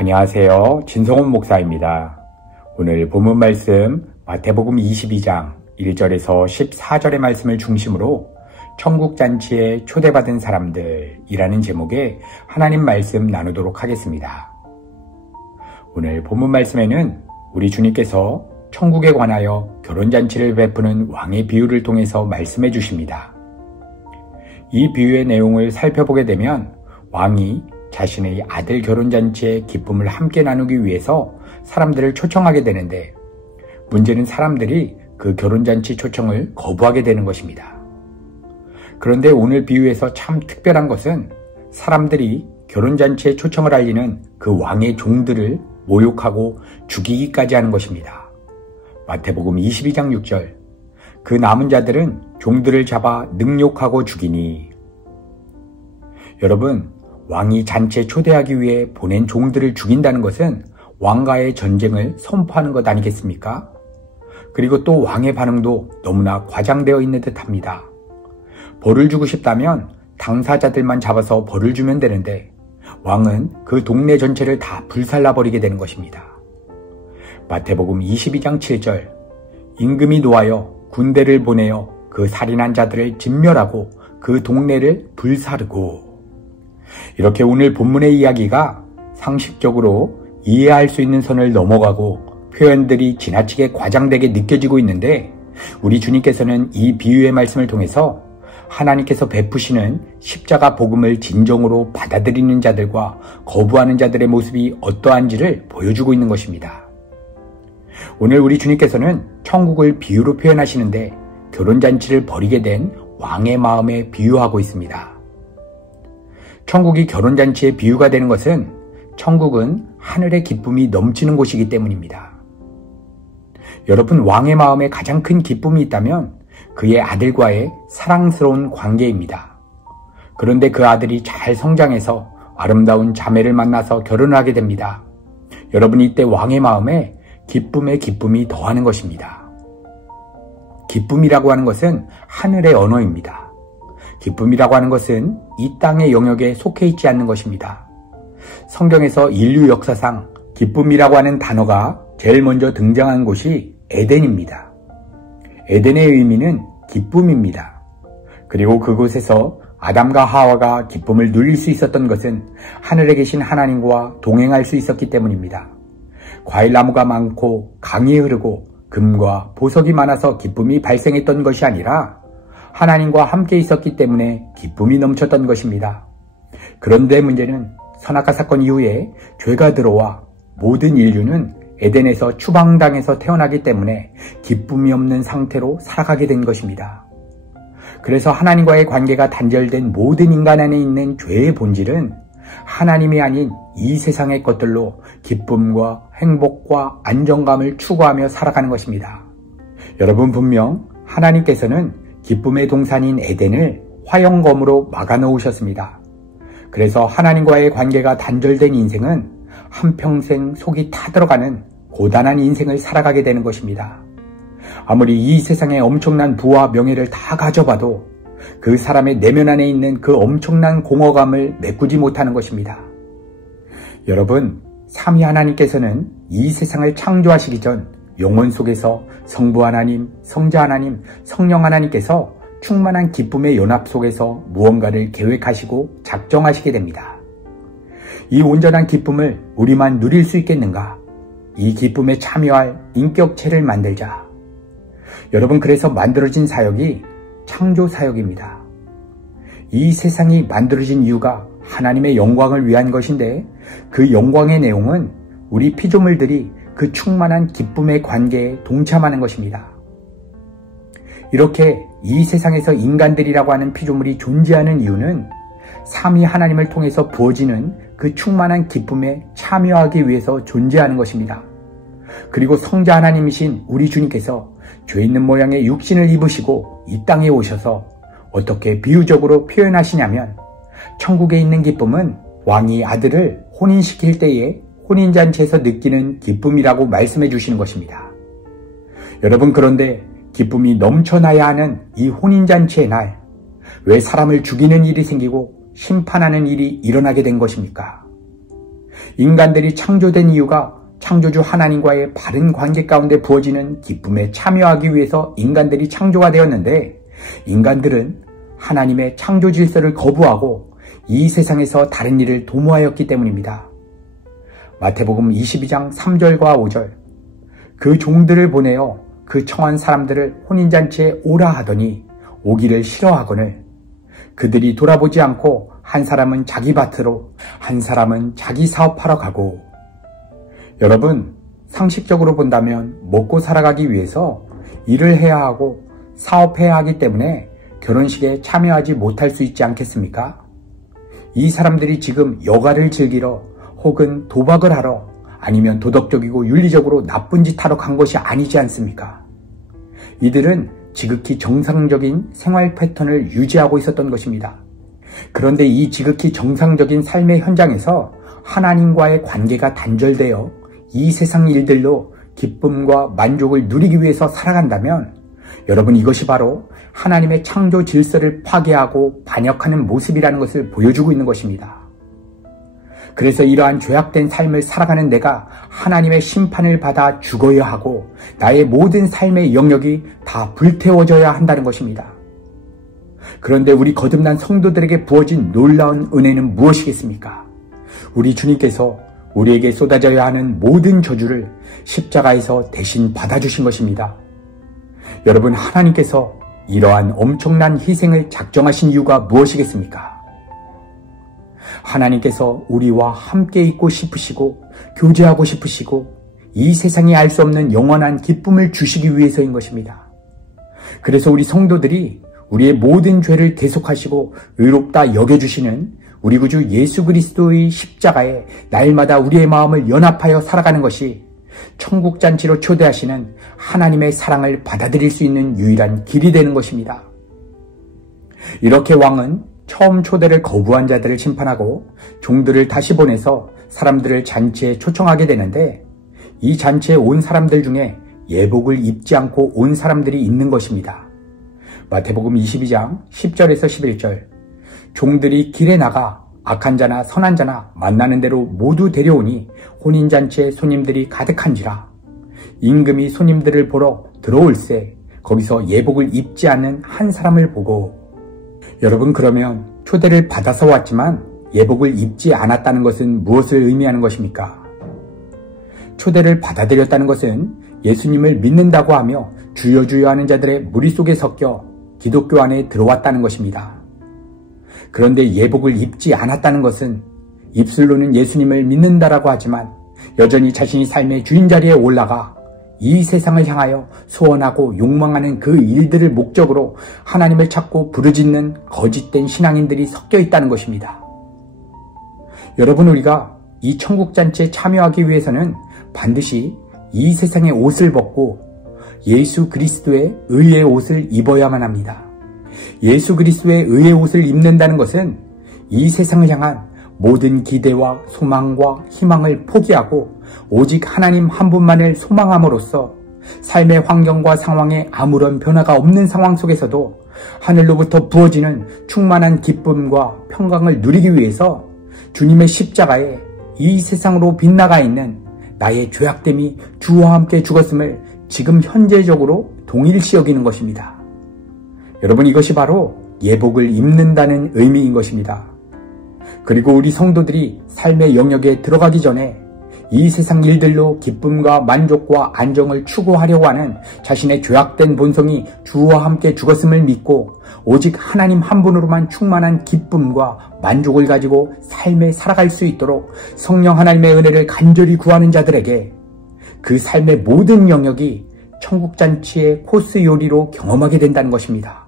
안녕하세요. 진성훈 목사입니다. 오늘 본문 말씀 마태복음 22장 1절에서 14절의 말씀을 중심으로 천국잔치에 초대받은 사람들이라는 제목의 하나님 말씀 나누도록 하겠습니다. 오늘 본문 말씀에는 우리 주님께서 천국에 관하여 결혼잔치를 베푸는 왕의 비유를 통해서 말씀해 주십니다. 이 비유의 내용을 살펴보게 되면 왕이 자신의 아들 결혼잔치의 기쁨을 함께 나누기 위해서 사람들을 초청하게 되는데, 문제는 사람들이 그 결혼잔치 초청을 거부하게 되는 것입니다. 그런데 오늘 비유에서 참 특별한 것은 사람들이 결혼잔치에 초청을 알리는 그 왕의 종들을 모욕하고 죽이기까지 하는 것입니다. 마태복음 22장 6절, 그 남은 자들은 종들을 잡아 능욕하고 죽이니. 여러분, 왕이 잔치에 초대하기 위해 보낸 종들을 죽인다는 것은 왕과의 전쟁을 선포하는 것 아니겠습니까? 그리고 또 왕의 반응도 너무나 과장되어 있는 듯합니다. 벌을 주고 싶다면 당사자들만 잡아서 벌을 주면 되는데 왕은 그 동네 전체를 다 불살라버리게 되는 것입니다. 마태복음 22장 7절, 임금이 노하여 군대를 보내어 그 살인한 자들을 진멸하고 그 동네를 불사르고. 이렇게 오늘 본문의 이야기가 상식적으로 이해할 수 있는 선을 넘어가고 표현들이 지나치게 과장되게 느껴지고 있는데, 우리 주님께서는 이 비유의 말씀을 통해서 하나님께서 베푸시는 십자가 복음을 진정으로 받아들이는 자들과 거부하는 자들의 모습이 어떠한지를 보여주고 있는 것입니다. 오늘 우리 주님께서는 천국을 비유로 표현하시는데 결혼잔치를 벌이게 된 왕의 마음에 비유하고 있습니다. 천국이 결혼잔치의 비유가 되는 것은 천국은 하늘의 기쁨이 넘치는 곳이기 때문입니다. 여러분, 왕의 마음에 가장 큰 기쁨이 있다면 그의 아들과의 사랑스러운 관계입니다. 그런데 그 아들이 잘 성장해서 아름다운 자매를 만나서 결혼을 하게 됩니다. 여러분, 이때 왕의 마음에 기쁨에 기쁨이 더하는 것입니다. 기쁨이라고 하는 것은 하늘의 언어입니다. 기쁨이라고 하는 것은 이 땅의 영역에 속해 있지 않는 것입니다. 성경에서 인류 역사상 기쁨이라고 하는 단어가 제일 먼저 등장한 곳이 에덴입니다. 에덴의 의미는 기쁨입니다. 그리고 그곳에서 아담과 하와가 기쁨을 누릴 수 있었던 것은 하늘에 계신 하나님과 동행할 수 있었기 때문입니다. 과일나무가 많고 강이 흐르고 금과 보석이 많아서 기쁨이 발생했던 것이 아니라 하나님과 함께 있었기 때문에 기쁨이 넘쳤던 것입니다. 그런데 문제는 선악과 사건 이후에 죄가 들어와 모든 인류는 에덴에서 추방당해서 태어나기 때문에 기쁨이 없는 상태로 살아가게 된 것입니다. 그래서 하나님과의 관계가 단절된 모든 인간 안에 있는 죄의 본질은 하나님이 아닌 이 세상의 것들로 기쁨과 행복과 안정감을 추구하며 살아가는 것입니다. 여러분, 분명 하나님께서는 기쁨의 동산인 에덴을 화영검으로 막아놓으셨습니다. 그래서 하나님과의 관계가 단절된 인생은 한평생 속이 타들어가는 고단한 인생을 살아가게 되는 것입니다. 아무리 이 세상에 엄청난 부와 명예를 다 가져봐도 그 사람의 내면 안에 있는 그 엄청난 공허감을 메꾸지 못하는 것입니다. 여러분, 삼위 하나님께서는 이 세상을 창조하시기 전 영혼 속에서 성부 하나님, 성자 하나님, 성령 하나님께서 충만한 기쁨의 연합 속에서 무언가를 계획하시고 작정하시게 됩니다. 이 온전한 기쁨을 우리만 누릴 수 있겠는가? 이 기쁨에 참여할 인격체를 만들자. 여러분, 그래서 만들어진 사역이 창조 사역입니다. 이 세상이 만들어진 이유가 하나님의 영광을 위한 것인데, 그 영광의 내용은 우리 피조물들이 그 충만한 기쁨의 관계에 동참하는 것입니다. 이렇게 이 세상에서 인간들이라고 하는 피조물이 존재하는 이유는 삼위 하나님을 통해서 부어지는 그 충만한 기쁨에 참여하기 위해서 존재하는 것입니다. 그리고 성자 하나님이신 우리 주님께서 죄 있는 모양의 육신을 입으시고 이 땅에 오셔서 어떻게 비유적으로 표현하시냐면, 천국에 있는 기쁨은 왕이 아들을 혼인시킬 때에 혼인잔치에서 느끼는 기쁨이라고 말씀해 주시는 것입니다. 여러분, 그런데 기쁨이 넘쳐나야 하는 이 혼인잔치의 날, 왜 사람을 죽이는 일이 생기고 심판하는 일이 일어나게 된 것입니까? 인간들이 창조된 이유가 창조주 하나님과의 바른 관계 가운데 부어지는 기쁨에 참여하기 위해서 인간들이 창조가 되었는데, 인간들은 하나님의 창조 질서를 거부하고 이 세상에서 다른 일을 도모하였기 때문입니다. 마태복음 22장 3절과 5절, 그 종들을 보내어 그 청한 사람들을 혼인잔치에 오라 하더니 오기를 싫어하거늘 그들이 돌아보지 않고 한 사람은 자기 밭으로 한 사람은 자기 사업하러 가고. 여러분, 상식적으로 본다면 먹고 살아가기 위해서 일을 해야 하고 사업해야 하기 때문에 결혼식에 참여하지 못할 수 있지 않겠습니까? 이 사람들이 지금 여가를 즐기러 혹은 도박을 하러 아니면 도덕적이고 윤리적으로 나쁜 짓 하러 간 것이 아니지 않습니까? 이들은 지극히 정상적인 생활 패턴을 유지하고 있었던 것입니다. 그런데 이 지극히 정상적인 삶의 현장에서 하나님과의 관계가 단절되어 이 세상 일들로 기쁨과 만족을 누리기 위해서 살아간다면, 여러분, 이것이 바로 하나님의 창조 질서를 파괴하고 반역하는 모습이라는 것을 보여주고 있는 것입니다. 그래서 이러한 죄악된 삶을 살아가는 내가 하나님의 심판을 받아 죽어야 하고 나의 모든 삶의 영역이 다 불태워져야 한다는 것입니다. 그런데 우리 거듭난 성도들에게 부어진 놀라운 은혜는 무엇이겠습니까? 우리 주님께서 우리에게 쏟아져야 하는 모든 저주를 십자가에서 대신 받아주신 것입니다. 여러분, 하나님께서 이러한 엄청난 희생을 작정하신 이유가 무엇이겠습니까? 하나님께서 우리와 함께 있고 싶으시고 교제하고 싶으시고 이 세상이 알 수 없는 영원한 기쁨을 주시기 위해서인 것입니다. 그래서 우리 성도들이 우리의 모든 죄를 대속하시고 의롭다 여겨주시는 우리 구주 예수 그리스도의 십자가에 날마다 우리의 마음을 연합하여 살아가는 것이 천국잔치로 초대하시는 하나님의 사랑을 받아들일 수 있는 유일한 길이 되는 것입니다. 이렇게 왕은 처음 초대를 거부한 자들을 심판하고 종들을 다시 보내서 사람들을 잔치에 초청하게 되는데, 이 잔치에 온 사람들 중에 예복을 입지 않고 온 사람들이 있는 것입니다. 마태복음 22장 10절에서 11절, 종들이 길에 나가 악한 자나 선한 자나 만나는 대로 모두 데려오니 혼인잔치에 손님들이 가득한지라. 임금이 손님들을 보러 들어올새 거기서 예복을 입지 않는 한 사람을 보고. 여러분, 그러면 초대를 받아서 왔지만 예복을 입지 않았다는 것은 무엇을 의미하는 것입니까? 초대를 받아들였다는 것은 예수님을 믿는다고 하며 주여 주여 하는 자들의 무리 속에 섞여 기독교 안에 들어왔다는 것입니다. 그런데 예복을 입지 않았다는 것은 입술로는 예수님을 믿는다라고 하지만 여전히 자신이 삶의 주인 자리에 올라가 이 세상을 향하여 소원하고 욕망하는 그 일들을 목적으로 하나님을 찾고 부르짖는 거짓된 신앙인들이 섞여 있다는 것입니다. 여러분, 우리가 이 천국잔치에 참여하기 위해서는 반드시 이 세상의 옷을 벗고 예수 그리스도의 의의 옷을 입어야만 합니다. 예수 그리스도의 의의 옷을 입는다는 것은 이 세상을 향한 모든 기대와 소망과 희망을 포기하고 오직 하나님 한 분만을 소망함으로써 삶의 환경과 상황에 아무런 변화가 없는 상황 속에서도 하늘로부터 부어지는 충만한 기쁨과 평강을 누리기 위해서 주님의 십자가에 이 세상으로 빗나가 있는 나의 죄악됨이 주와 함께 죽었음을 지금 현재적으로 동일시 여기는 것입니다. 여러분, 이것이 바로 예복을 입는다는 의미인 것입니다. 그리고 우리 성도들이 삶의 영역에 들어가기 전에 이 세상 일들로 기쁨과 만족과 안정을 추구하려고 하는 자신의 죄악된 본성이 주와 함께 죽었음을 믿고 오직 하나님 한 분으로만 충만한 기쁨과 만족을 가지고 삶에 살아갈 수 있도록 성령 하나님의 은혜를 간절히 구하는 자들에게 그 삶의 모든 영역이 천국잔치의 코스 요리로 경험하게 된다는 것입니다.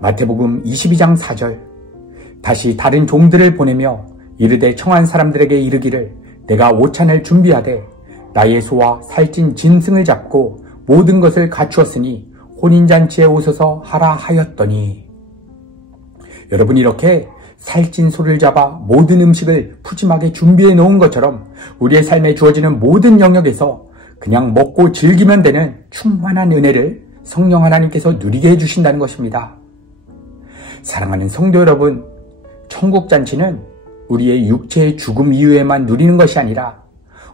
마태복음 22장 4절, 다시 다른 종들을 보내며 이르되 청한 사람들에게 이르기를 내가 오찬을 준비하되 나의 소와 살찐 짐승을 잡고 모든 것을 갖추었으니 혼인잔치에 오소서 하라 하였더니. 여러분, 이렇게 살찐 소를 잡아 모든 음식을 푸짐하게 준비해 놓은 것처럼 우리의 삶에 주어지는 모든 영역에서 그냥 먹고 즐기면 되는 충만한 은혜를 성령 하나님께서 누리게 해주신다는 것입니다. 사랑하는 성도 여러분, 천국잔치는 우리의 육체의 죽음 이후에만 누리는 것이 아니라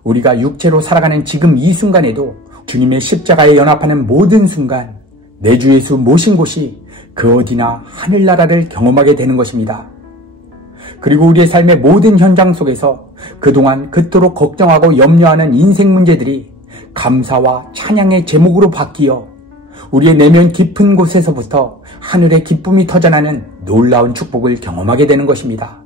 우리가 육체로 살아가는 지금 이 순간에도 주님의 십자가에 연합하는 모든 순간 내 주 예수 모신 곳이 그 어디나 하늘나라를 경험하게 되는 것입니다. 그리고 우리의 삶의 모든 현장 속에서 그동안 그토록 걱정하고 염려하는 인생 문제들이 감사와 찬양의 제목으로 바뀌어 우리의 내면 깊은 곳에서부터 하늘의 기쁨이 터져나는 놀라운 축복을 경험하게 되는 것입니다.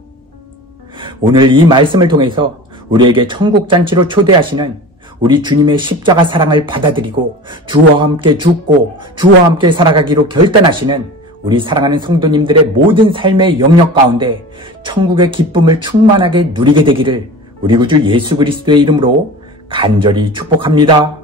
오늘 이 말씀을 통해서 우리에게 천국잔치로 초대하시는 우리 주님의 십자가 사랑을 받아들이고 주와 함께 죽고 주와 함께 살아가기로 결단하시는 우리 사랑하는 성도님들의 모든 삶의 영역 가운데 천국의 기쁨을 충만하게 누리게 되기를 우리 구주 예수 그리스도의 이름으로 간절히 축복합니다.